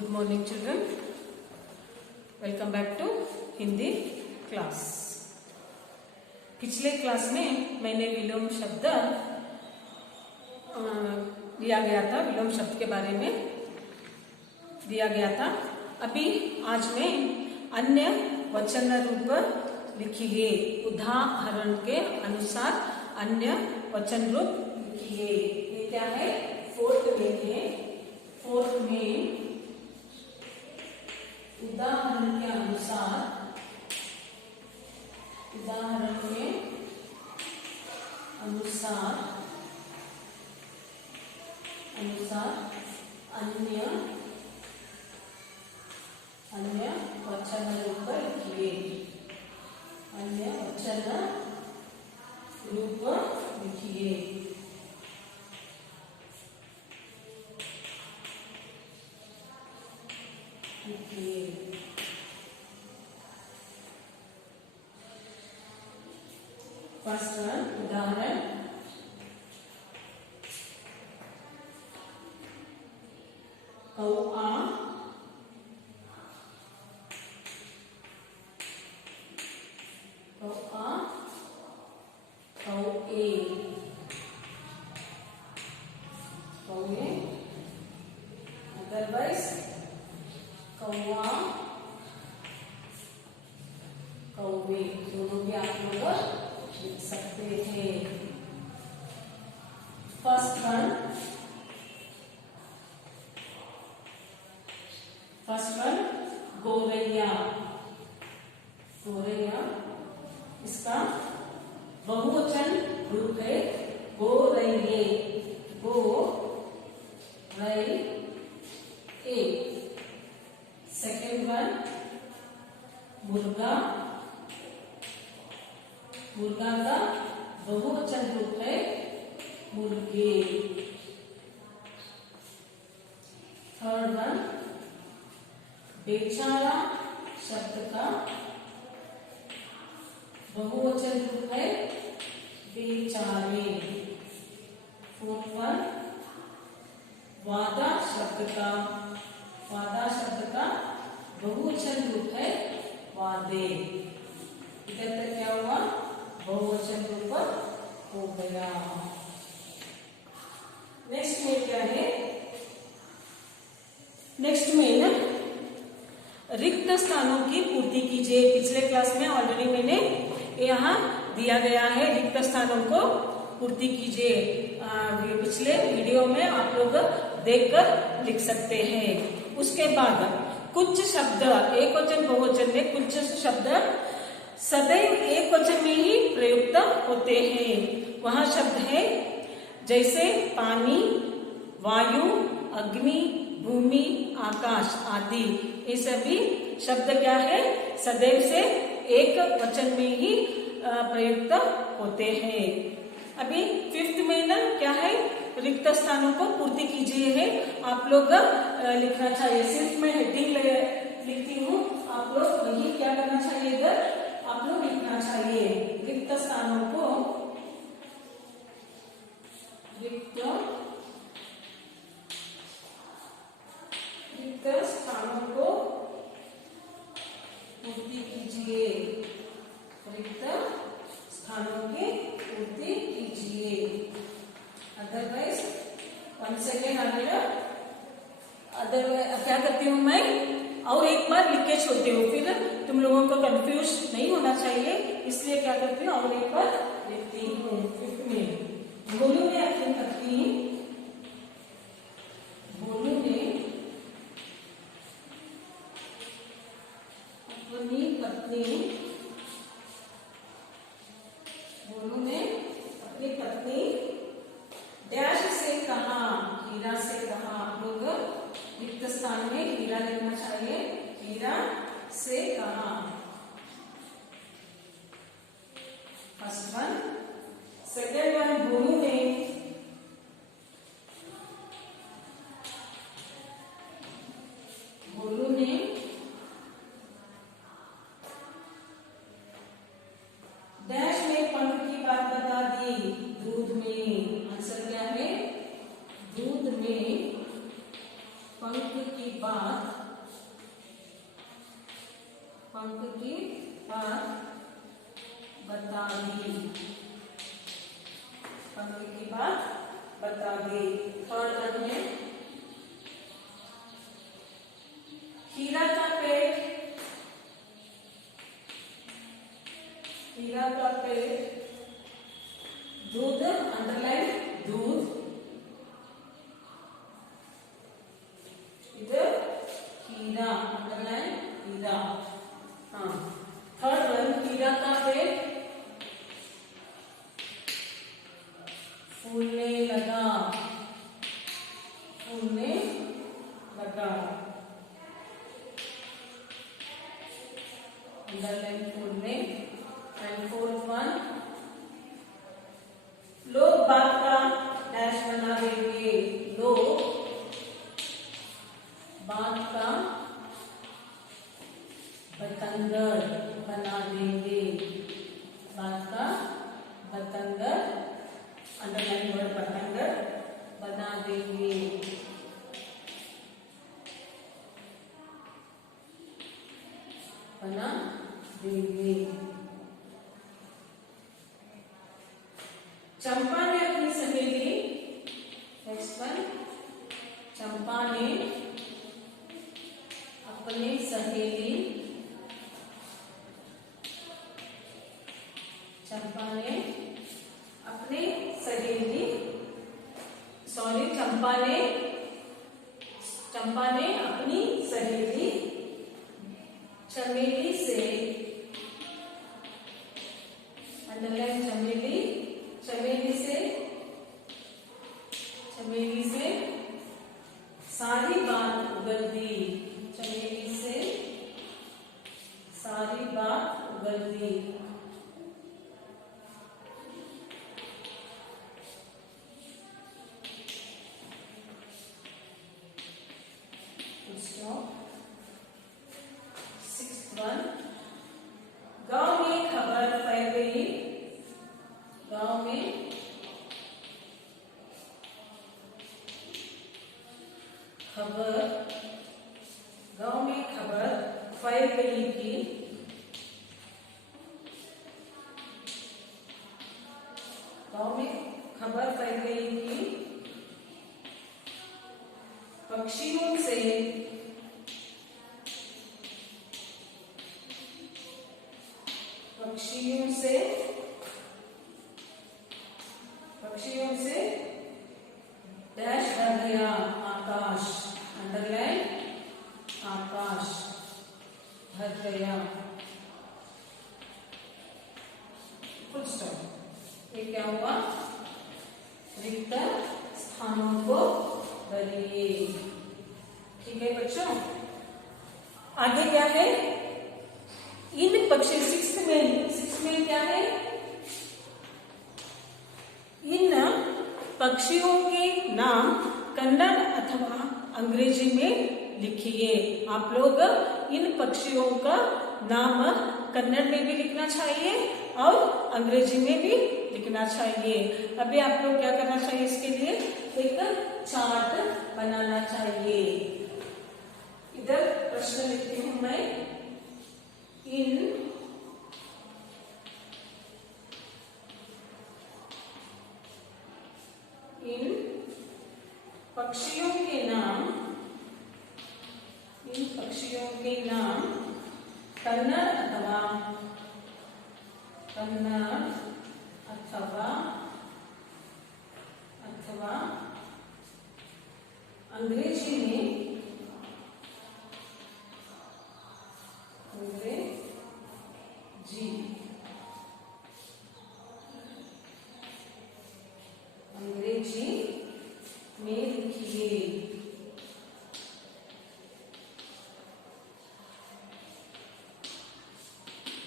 Good morning children, welcome back to Hindi class. पिछले class में मैंने विलोम शब्द दिया गया था, विलोम शब्द के बारे में दिया गया था। अभी आज मैं अन्य वचन रूप लिखिए, उदाहरण के अनुसार अन्य वचन रूप लिखिए। ये क्या है? फोर्थ में है। फोर्थ में उदाहरण के अनुसार, उदाहरण के अनुसार अन्य वचन रूप लिखिए। अन्य वचन रूप लिखिए। फर्स्ट वन, उदाहरण कौआ, कौआ, कौए, कौए, अदरवाइज कौआ, कौवे, दोनों भी आप लोग लिख सकते हैं। फर्स्ट वन, गौरैया। गौरैया, इसका बहुवचन रूप है गौरैये। गौरैये। सेकेंड वन, मुर्गा। मुर्गा का बहुवचन रूप है मुर्गे। थर्ड वन, बेचारा शब्द का बहुवचन रूप है बेचारे। फोर्थ वन, वादा शब्द का बहुवचन रूप है वादे। इधर तक क्या हुआ? बहुवचन रूप हो गया। नेक्स्ट में क्या है? नेक्स्ट में ना रिक्त स्थानों की पूर्ति कीजिए। पिछले क्लास में ऑलरेडी मैंने यहाँ दिया गया है, रिक्त स्थानों को पूर्ति कीजिए। पिछले वीडियो में आप लोग देखकर लिख सकते हैं। उसके बाद कुछ शब्द एक वचन बहुवचन में कुछ शब्द सदैव एक वचन में ही प्रयुक्त होते हैं। वह शब्द है जैसे पानी, वायु, अग्नि, भूमि, आकाश आदि। ये सभी शब्द क्या है? सदैव से एक वचन में ही प्रयुक्त होते हैं। अभी फिफ्थ में ना क्या है? रिक्त स्थानों को पूर्ति कीजिए है। आप लोग लिखना चाहिए। सिर्फ मैं हेडिंग लिखती हूँ, आप लोग वही क्या करना चाहिए? इधर आप लोग लिखना चाहिए। रिक्त स्थानों को पूर्ति कीजिए। रिक्त स्थानों की पूर्ति कीजिए। अदरवाइज वन सेकेंड अदरवाइज क्या करती हूँ मैं? और एक बार लिख के छोड़ती हूँ, फिर तुम लोगों को कंफ्यूज नहीं होना चाहिए, इसलिए क्या करती हूँ? और एक बार लिखती हूँ। फिफ्थ में भोलू ने अपनी पत्नी, भोलू ने अपनी पत्नी, भोलू ने अपनी पत्नी डैश से कहा, हीरा से कहा। आप लोग रिक्त स्थान में हीरा लिखना चाहिए। हीरा से कहा। First one. सेकेंड वन, भोलू ने डैश में पंख की बात बता दी। दूध में, आंसर क्या है? दूध में पंख की बात पंक्ति की बात बता दी। थर्ड वन में खीरा का पेड़, खीरा का पेड़, दूध, अंडरलाइन दूध, इधर खीरा, अंडरलाइन खीरा। हाँ, थर्ड वन खीरा का पेड़ फूलने लगा, फूलने लगा, अंडरलाइन फूलने। एंड फोर्थ वन लोग बात का डैश बना देंगे, लोग बात का बतंगड़ बना देंगे, बात का बतंगड़, अंडरलाइन वर्ड बतंगड़ बना देंगे। बना देंगे। चंपा ने अपनी सहेली, नेक्स्ट वन, चंपा ने अपनी सहेली, चंपा ने अपनी सहेली, सॉरी चंपा ने अपनी सहेली चमेली से, अंडरलाइन चमेली, चमेली से सारी बात उगल दी, चमेली से सारी बात उगल दी। सिक्स्थ वन गांव में खबर फैल गई, गांव में खबर, गांव में खबर फैल गई कि गांव में खबर फैल गई कि पक्षियों से डैश भर गया आकाश, अंडरलाइन आकाश भर गया, फुल स्टॉप। ये क्या हुआ? रिक्त स्थानों को भरिए। ठीक है बच्चों, आगे क्या है? इन पक्षी सिक्स में क्या है? इन पक्षियों के नाम कन्नड़ अथवा अंग्रेजी में लिखिए। आप लोग इन पक्षियों का नाम कन्नड़ में भी लिखना चाहिए और अंग्रेजी में भी लिखना चाहिए। अभी आप लोग क्या करना चाहिए? इसके लिए एक चार्ट बनाना चाहिए। इधर प्रश्न लिखती हूं मैं। इन पक्षियों के नाम कन्नड़ अथवा अंग्रेजी में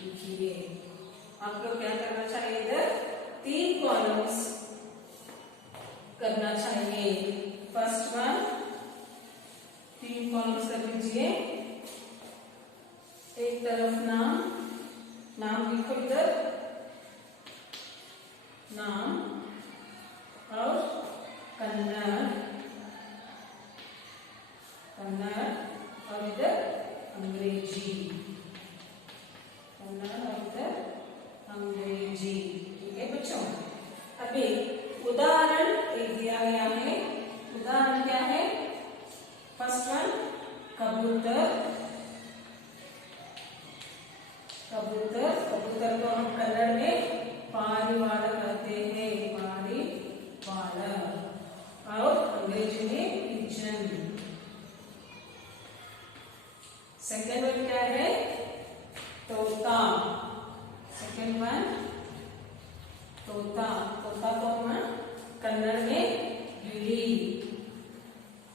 लिखिए। आप लोग क्या करना चाहिए? इधर 3 कॉलम्स करना चाहिए। फर्स्ट वन 3 कॉलम्स कर लीजिए। एक तरफ नाम लिखो, इधर नाम और कन्नड़ और इधर अंग्रेजी, कन्नड़ और इधर अंग्रेजी। ठीक है बच्चों, अभी उदाहरण एक दिया गया है। उदाहरण क्या है? फर्स्ट वन कबूतर। कबूतर, कबूतर को हम कन्नड़ में पारिवाಳ कहते हैं, पारिवाಳ। और अंग्रेजी में पिजन। सेकेंड वन क्या है? तोता। सेकेंड वन तोता। तोता को हम कन्नड़ में गिली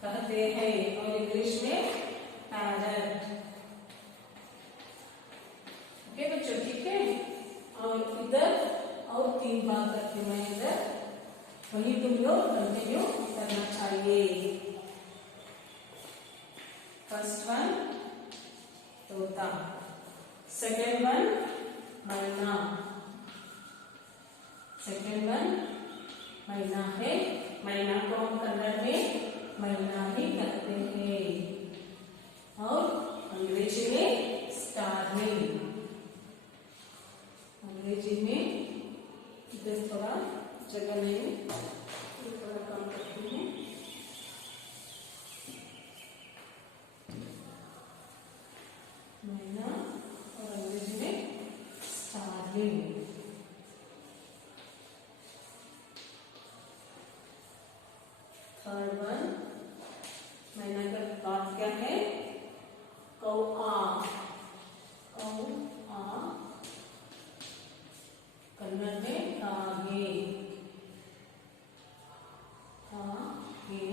कहते हैं और इंग्लिश में पैरट। ओके बच्चों, ठीक है। और इधर और 3 बार करती मैं इधर, वही तुम लोग कंटिन्यू करना चाहिए। फर्स्ट वन तोता, सेकेंड वन मैना। सेकेंड वन मैना है। मैना को हम कन्नड़ में मैना ही कहते हैं और अंग्रेजी में स्टारलिंग। अंग्रेजी में इधर थोड़ा जगह नहीं, थोड़ा कम करती हूँ। मैना और अंग्रेजी में स्टारलिंग। थर्ड वन मैना का बात क्या है? कौआ। कौआ कन्नड़ में कागे। कागे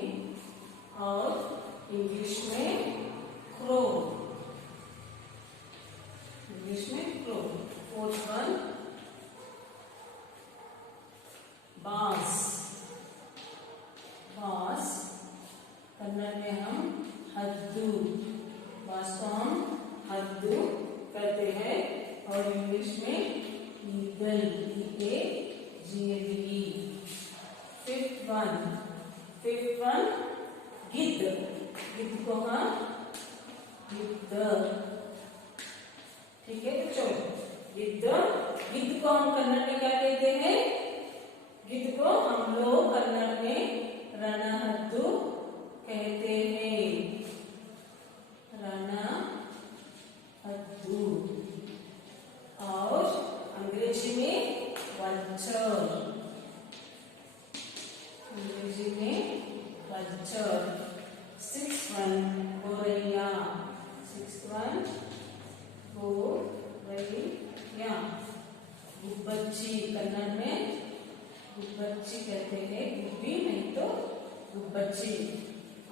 और इंग्लिश में क्रो। इंग्लिश में क्रो। फोर्थ वन बांस। बांस कन्नड़ में हम हद्दू। बांस को हम हद्दू कहते हैं और इंग्लिश में ईगल। EAGLE। फिफ्थ वन गिद्ध। गिद्ध को हम गिद्ध, ठीक है बच्चों। गिद्ध। गिद्ध को हम कन्नड़ में क्या कहते हैं? गिद्ध को हम लोग कन्नड़ में रणहद्दू कहते हैं। रणहद्दू। और अंग्रेजी में वल्चर। अंग्रेजी में वल्चर। सिक्स्थ वन गोरैया। सिक्स्थ वन गोरैया। गुब्बच्ची कन्नड़ में गुब्बच्ची कहते हैं, गुब्बी नहीं तो गुब्बच्ची।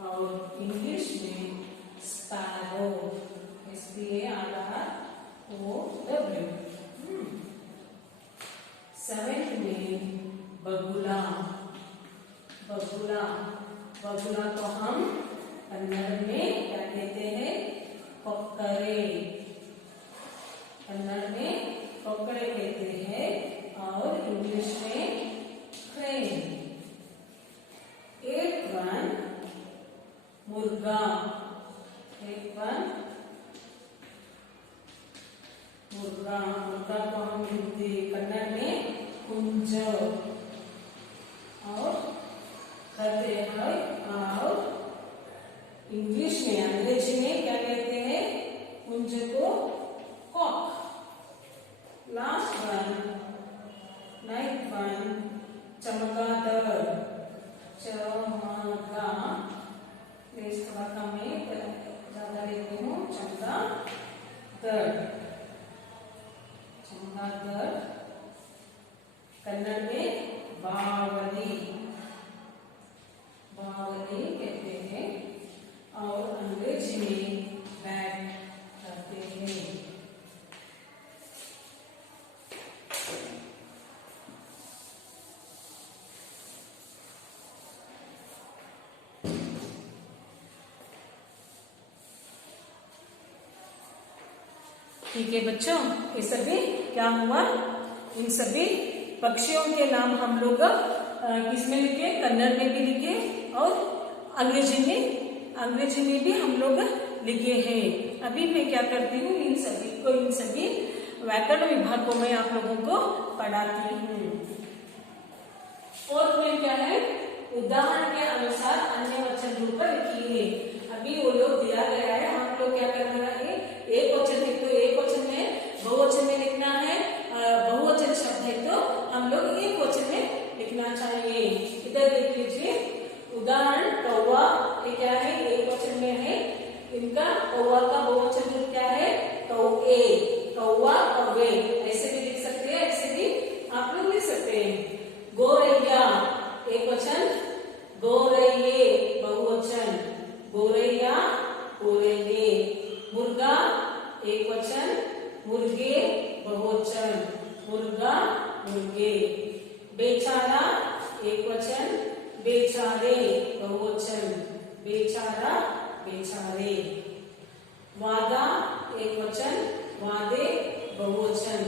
और इंग्लिश में स्पैरो। SPARROW। सेवेंथ में बगुला। बगुला। बगुला को हम कन्नड़ में क्या कहते हैं? कोक्करे। कन्नड़ में कोक्करे कहते हैं और इंग्लिश में क्रेन। एट वन मुर्गा। एट वन मुर्गा। मुर्गा को हम हिंदी कन्नड़ में कुंज और कहते हैं और इंग्लिश में अंग्रेजी में क्या कहते हैं? कुंज को cock. Last one ninth one चमगादड़। चमगा प्लेस थोड़ा कम है, ज्यादा लेती हूँ। चमगादड़। चमगादड़ कन्नड़ में बावली। बावली कहते हैं और अंग्रेजी में बैट कहते हैं। ठीक है बच्चों, ये सभी क्या हुआ? इन सभी पक्षियों के नाम हम लोग किसमें लिखे? कन्नड़ में भी लिखे और अंग्रेजी में भी हम लोग लिखे हैं। अभी मैं क्या करती हूँ, इन सभी व्याकरण विभाग को मैं आप लोगों को पढ़ाती हूँ। फोर्थ में क्या है, उदाहरण के अनुसार अन्य वचन रूप लिखिए। अभी वो लोग दिया गया है, हम लोग क्या करना है, एक वचन है तो एक वचन में, बहुवचन में लिखना है, बहुवचन शब्द है तो हम लोग एक वचन में लिखना चाहिए। इधर देख लीजिए, उदाहरण कौवा, ये क्या है, एक वचन में है। इनका कौवा का बहुवचन रूप क्या है, कौए, कौवा कौवे, ऐसे भी लिख सकते हैं, ऐसे भी आप लोग लिख सकते हैं। गोरैया एक वचन, गोरैये बहुवचन, गोरैया गोरैये। मुर्गा एक वचन, मुर्गे बहुवचन, मुर्गा मुर्गे। बेचारा एक वचन, बेचारे बहुवचन, बेचारा बेचारे। वादा एक वचन, वादे बहुवचन,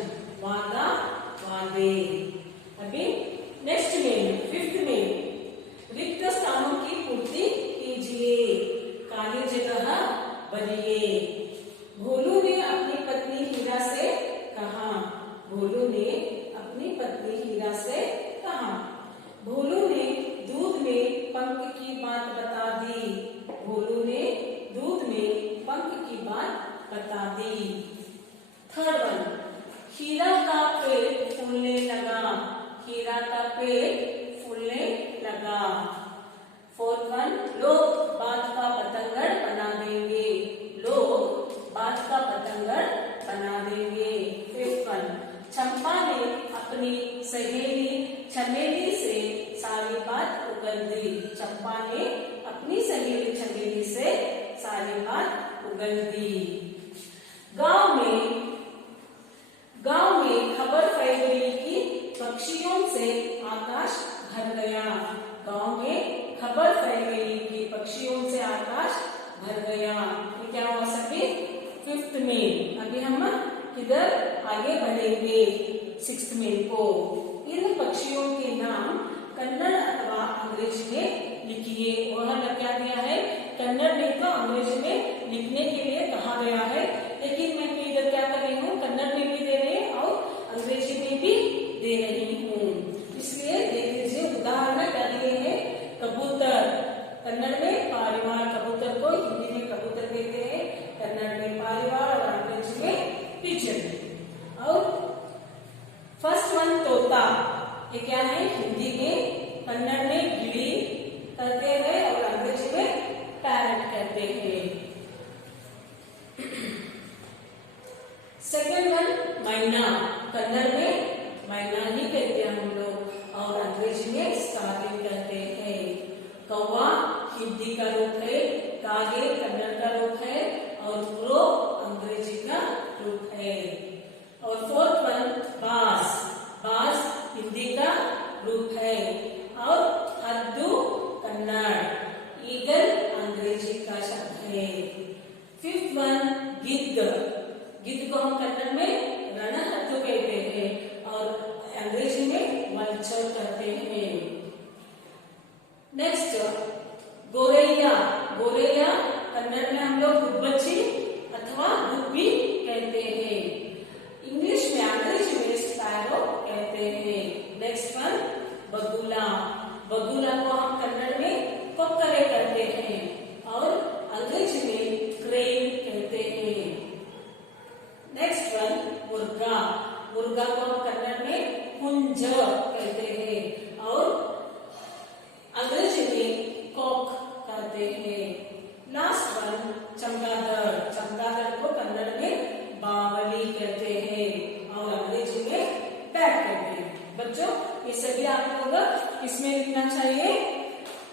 वादा वादे। अभी नेक्स्ट में, फिफ्थ में, रिक्त स्थानों की पूर्ति कीजिए, खाली जगह भरिए। भोलू ने अपनी पत्नी हीरा से कहा, भोलू ने अपनी पत्नी हीरा से कहा। भोलू ने दूध में पंख की बात बता दी, भोलू ने दूध में पंख की बात बता दी। थर्ड वन, हीरा का पेट फूलने लगा, हीरा का पेट फूलने लगा। फोर्थ वन, लोग बात का बतंगड़ बना देंगे, लोग बात का बतंगड़ बना देंगे। फिफ्थ वन, चंपा ने अपनी सहेली चमेली से सारी बात उगल दी, चंपा ने अपनी सहेली चमेली से सारी बात उगल दी। गांव में खबर फैल गई कि पक्षियों से आकाश भर गया, गांव में खबर फैल गई कि पक्षियों से आकाश भर गया। ये क्या हुआ सभी, फिफ्थ में। अभी हम किधर आगे बढ़ेंगे, सिक्स्थ में को। इन पक्षियों के नाम कन्नड़ अथवा अंग्रेजी में लिखिए। वह क्या दिया है, कन्नड़ में तो अंग्रेजी में लिखने के लिए कहा गया है, लेकिन मैं इधर क्या कर रही हूँ, कन्नड़ में भी दे रही हूँ और अंग्रेजी में भी दे रही हूँ। इसलिए देख लीजिए, उदाहरण क्या दिए हैं, कबूतर, कन्नड़ में पारिवार, कबूतर को हिंदी में कबूतर कहते हैं, कन्नड़ में पारिवार और अंग्रेजी में पिजन। और फर्स्ट वन तोता, ये क्या है, हिंदी में, कन्नड़ में गिड़ी कहते हैं और अंग्रेजी में पैरट कहते हैं। सेकंड वन मैना, कन्नड़ में मैना ही कहते हैं हम लोग और अंग्रेजी में स्टारलिंग कहते हैं। कौवा हिंदी का रूप है, कागे कन्नड़ का रूप है और क्रो अंग्रेजी का रूप है। और फोर्थ वन बाज, बाज हिंदी का रूप है और हद्दू कन्नड़, ईगल अंग्रेजी का शब्द है। फिफ्थ वन गिद्ध, गिद्ध को हम कन्नड़ में रणहद्दू कहते हैं और अंग्रेजी में वल्चर कहते हैं। नेक्स्ट गोरैया, गोरैया कन्नड़ में हम लोग गुब्बच्ची अथवा गुब्बी कहते हैं, इंग्लिश में अंग्रेजी में स्पैरो कहते हैं। नेक्स्ट वन बगुला, बगुला को हम कन्नड़ में कोक्करे कहते हैं और अंग्रेजी में क्रेन कहते हैं। नेक्स्ट वन मुर्गा, मुर्गा को हम कन्नड़ में कुंज कहते हैं और अंग्रेजी में कॉक कहते हैं। लास्ट वन चमगादड़, चमगादड़ को कन्नड़ में बावली कहते हैं और अंग्रेजी में बैट कहते हैं। बच्चों ये सभी आप लोग इसमें लिखना चाहिए,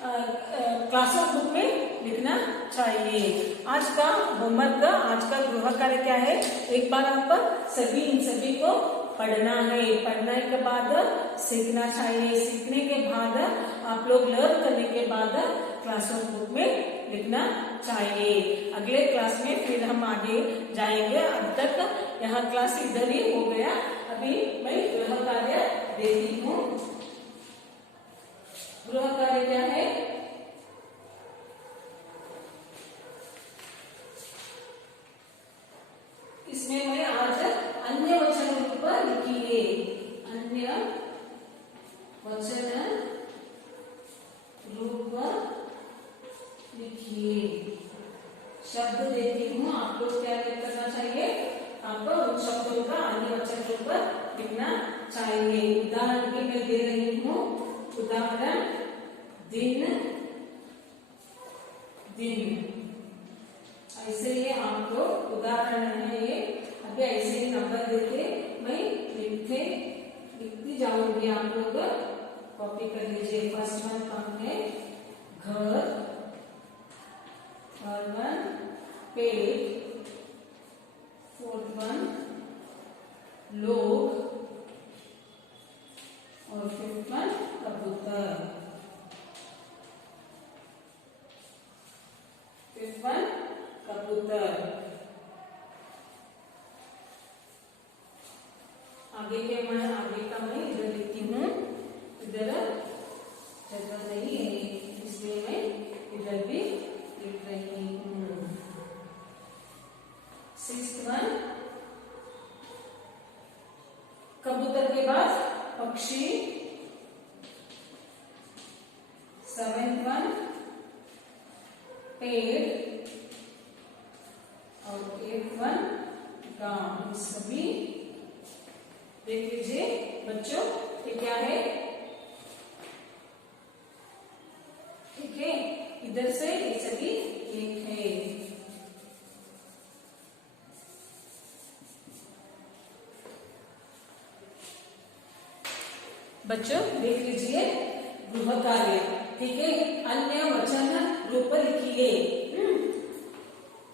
क्लास ऑफ बुक में लिखना चाहिए। आज का होमवर्क का, आज का गृह कार्य क्या है, एक बार आप सभी इन सभी को पढ़ना है, पढ़ने के बाद सीखना चाहिए, सीखने के बाद आप लोग लर्न करने के बाद क्लास ऑफ बुक में लिखना चाहिए। अगले क्लास में फिर हम आगे जाएंगे। अब तक यहाँ क्लास इधर ही हो गया, अभी मैं गृह कार्य देती हूँ। गृह कार्य क्या है, इसमें मैं आज अन्य वचन रूप लिखिए, अन्य वचन शब्द देती हूँ, आप लोग क्या करना चाहिए, आपको उन शब्दों का अन्य वचन के ऊपर लिखना चाहिए। उदाहरण भी मैं दे रही हूँ, उदाहरण दिन दिन, ऐसे ये आप लोग उदाहरण है ये, अभी ऐसे ही नंबर देके मैं लिखती जाऊंगी, आप लोग कॉपी कर लीजिए। फर्स्ट वन कम है घर, थर्ड वन पेड़, फोर्थ वन लोग और फिफ्थ वन कबूतर। फिफ्थ वन कबूतर। आगे का मैं इधर लिखती हूँ, इधर जगह नहीं है इसलिए मैं इधर भी लिख रही हूँ। सिक्स्थ वन कबूतर के बाद पक्षी, सेवेंथ वन पेड़ और एट्थ वन गांव। सभी देख लीजिए बच्चों, ये क्या है, ठीक है, इधर से ये सभी एक है। बच्चों देख लीजिए गृह कार्य, ठीक है, अन्य वचन रूप लिखिए।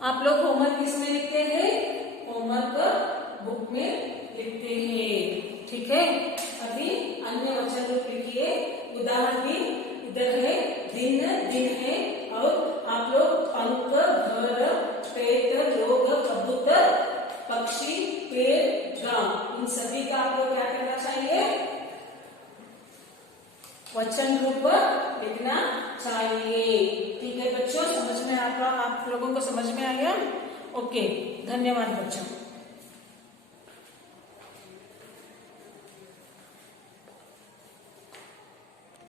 आप लोग होमवर्क किसमें लिखते हैं, होमवर्क बुक में लिखते हैं, ठीक है। अभी अन्य वचन रूप लिखिए। उदाहरण भी इधर है, दिन दिन है, और आप लोग पंख, घर, पेट, लोग, कबूतर, पक्षी, पेड़, गांव, इन सभी का आप लोग क्या करना चाहिए, वचन रूप लिखना चाहिए, ठीक है बच्चों। समझ में आप लोगों को समझ में आ गया? ओके, धन्यवाद बच्चों।